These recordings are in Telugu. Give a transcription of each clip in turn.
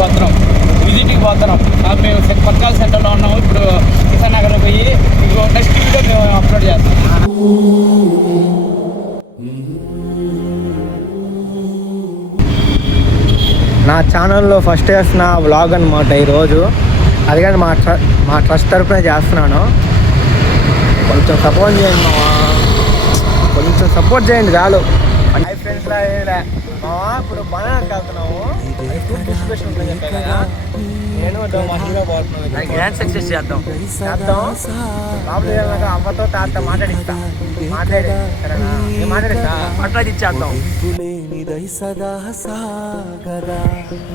పోతున్నాం, విజిట్కి పోతున్నాం. మేము పక్కాల సెంటర్లో ఉన్నాము. ఇప్పుడు కిసాన్ నగర్ పోయి నెక్స్ట్ వీడియో మేము అప్లోడ్ చేస్తాం. నా ఛానల్లో ఫస్ట్ చేస్తున్న వ్లాగ్ అనమాట ఈరోజు. అది కానీ మా ట్రస్ట్ తరఫున చేస్తున్నాను. కొంచెం సపోర్ట్ చేయండి మావా, కొంచెం సపోర్ట్ చేయండి చాలు. హై ఫ్రెండ్స్ మావా, ఇప్పుడు బనానాకి వెళ్తున్నాము. డిస్కషన్ ఉంటుంది చెప్పాను కదా, నేను మా హీరో పోతున్నాను. గ్రాండ్ సక్సెస్ చేద్దాం బాబులు వెళ్ళాక అవ్వతో తాత మాట్లాడిస్తా మాట్లాడిచ్చేద్దాం. సదా సాగరా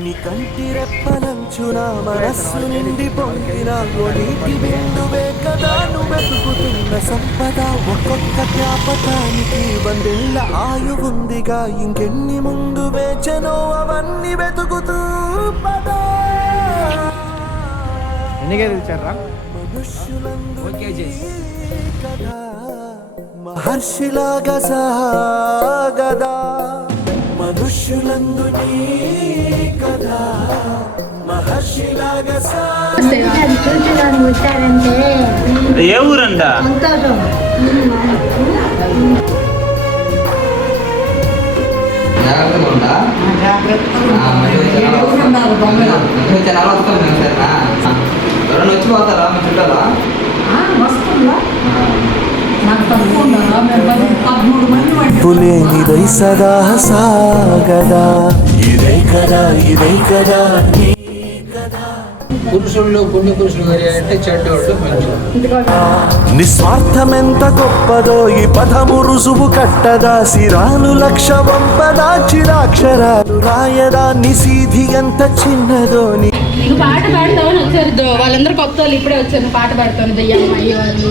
నీ కంటి రెప్పలంచున మనస్సు నిండి పొందిన నీటి బిందువే కదా నువ్వు వెతుకుతున్న సంపద. ఒక్కొక్క జ్ఞాపకానికి 100 ఏళ్ల ఆయువుందిగా, ఇంకెన్ని ముందు వేచనో అవన్నీ వెతుకుతూ పదా. ఎన్నికే తెచ్చారా కదా మహర్షిలాగా సాగదా, మనుష్యులందు నీ కదా మహర్షిలాగా ఏ ఊరంట? వచ్చిపోతారా మీ చుట్టాలా? పులేనిదై సదా సాగదా, ఇదే కదా నీ కదా. పురుషుల్లో పుణ్య పురుషులు అంటే చెడ్డోళ్ళు మంచోళ్ళు. నిస్వార్థమెంత గొప్పదో ఈ పదము రుజువు కట్టదా, సిరాలు లక్ష వంపదా, చిరాక్షరాలు రాయదా, నిసీధి ఎంత చిన్నదో. నువ్వు పాట పాడతావని వచ్చారు వాళ్ళందరూ కొత్త వాళ్ళు, ఇప్పుడే వచ్చారు. పాట పాడతాను దయ్యమ్మాయి వాళ్ళు.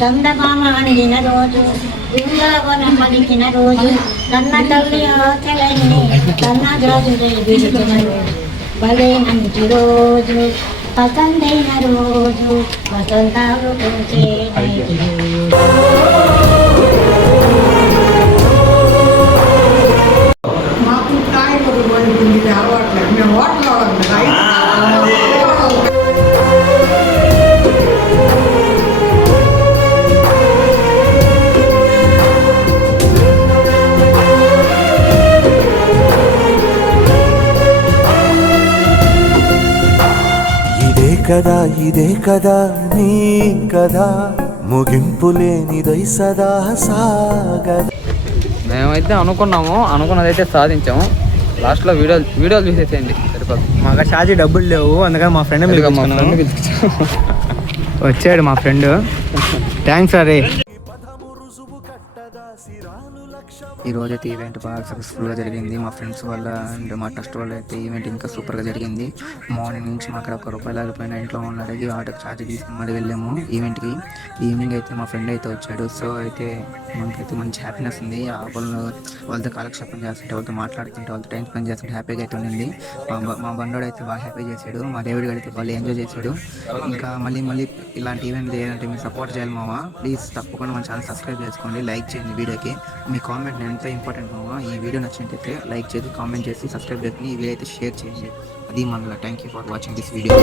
చందమామ అందిన రోజు, బృందావనం పలికిన రోజు, కన్న తల్లి ఆచలైనే కన్న జాజులే విరిచిన రోజు, భలే మంచి రోజు, పసందైన రోజు, వసంతాలు పూసే మాకు కాయగూరలు వండుకుంది అలవాట్లేదు. మేము హోటల్ ఇదే కదా నీ కదా, ముగింపు లేనిదై సదా సాగదా. మేమైతే అనుకున్నదైతే సాధించాము. లాస్ట్లో వీడియోలు తీసేసేయండి సరిపోదు. మాకు షాజీ డబ్బులు లేవు, అందుకని మా ఫ్రెండ్ వచ్చాడు. మా ఫ్రెండ్ థ్యాంక్స్ అరే. ఈరోజు అయితే ఈవెంట్ బాగా సక్సెస్ఫుల్గా జరిగింది. మా ఫ్రెండ్స్ వల్ల అండ్ మా ట్రస్ట్ వల్ల అయితే ఈవెంట్ ఇంకా సూపర్గా జరిగింది. మార్నింగ్ నుంచి మాకు అక్కడ ₹1 లేకపోయినా ఇంట్లో ఉన్నది ఆటోకి ఛార్జ్ తీసుకుని మరి వెళ్ళాము ఈవెంట్కి. ఈవినింగ్ అయితే మా ఫ్రెండ్ అయితే వచ్చాడు. సో అయితే మనకైతే మంచి హ్యాపీనెస్ ఉంది. వాళ్ళతో కాలక్షేపం చేస్తుంటే, వాళ్ళతో మాట్లాడుతుంటే, వాళ్ళతో టైం స్పెండ్ చేస్తుంటే హ్యాపీగా అయితే ఉండింది. మా బండోడు అయితే బాగా హ్యాపీ చేశాడు. మా దేవుడి అయితే బాగా ఎంజాయ్ చేశాడు. ఇంకా మళ్ళీ ఇలాంటి ఈవెంట్ చేయాలంటే మీరు సపోర్ట్ చేయాలి మావా. ప్లీజ్ తప్పకుండా మన ఛానల్ సబ్స్క్రైబ్ చేసుకోండి, లైక్ చేయండి వీడియోకి. మీ కామెంట్ ఎంత ఇంపార్టెంట్ మావా. ఈ వీడియో నచ్చినట్టయితే లైక్ చేసి, కామెంట్ చేసి, సబ్స్క్రైబ్ చేసుకుని ఈ వీడియో అయితే షేర్ చేయండి. అది మనలో. Thank you for watching this video.